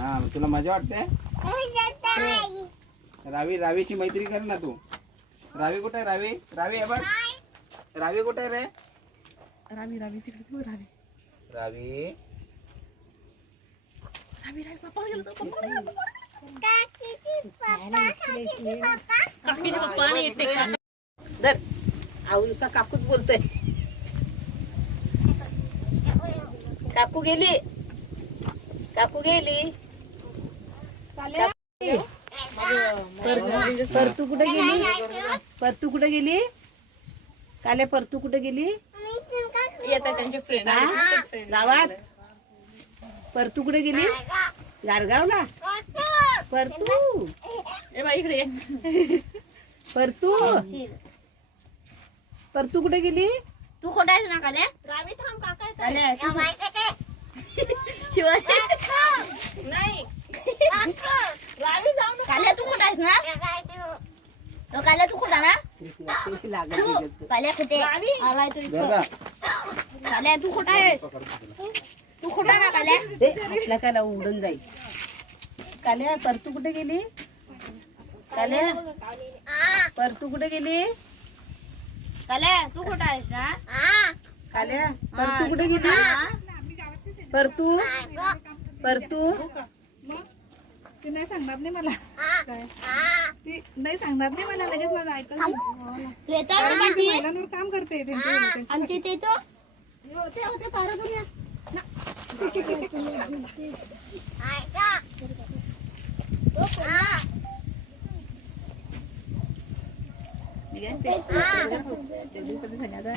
हा मग तुला मजा वाटते? रावी रावीची मैत्री कर ना तू. रावी कुठे आहे रावी? रावी आहे बघ. रावी कुठे आहे रे? रावी रावी तिकडे बघ, रावी. रावी. रावी रावी पप्पा गेलो तो, पप्पा गेलो, पप्पा गेलो. काकीचे पप्पा आणि येते का? धर. आऊ नुसता काकूच बोलतोय. काकू गेली. काकू गेली. पर- परतू कुठे गेली? परतू कुठे गेली? काले परतू कुठे गेली? येतात त्यांचे फ्रेंड हा? गावात? परतू कुठे गेली? गारगावला? परतू ए बाई इकडे ये. परतू परतू कुठे गेली? तू खोटा आहेस ना काल्या? रावी थांब काका येतात. शिवाय. नाही. रावी जाऊ नको. काल्या तू खोटा आहेस ना? तो काल्या तू खोटा ना तू. काल्या खोटे आलाय तू इथं. तू खोटा आहेस? तू खोटा ना हातला काला उडून जाईल काल्या परतू कुठे गेली? काल्या परतू कुठे गेली? काल्या तू खोटा आहेस ना? काल्या परतू कुठे गेली? परतू? परतू? ती नाही सांगणार नाही मला. काय? ती नाही सांगणार नाही मला लगेच माझं ऐकत महिलांवर काम करते त्यांच्या त्यांच्या- आमच्या इथे तो होते होते तारातून या.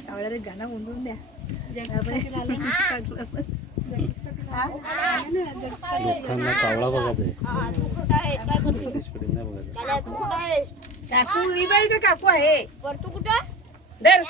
आवडायला गाणं म्हणून द्या. हा, करतो स्पीडिंग नाही बघत आहे. काकू ही बाई तर काकू आहे. पर तू कुठं? धर.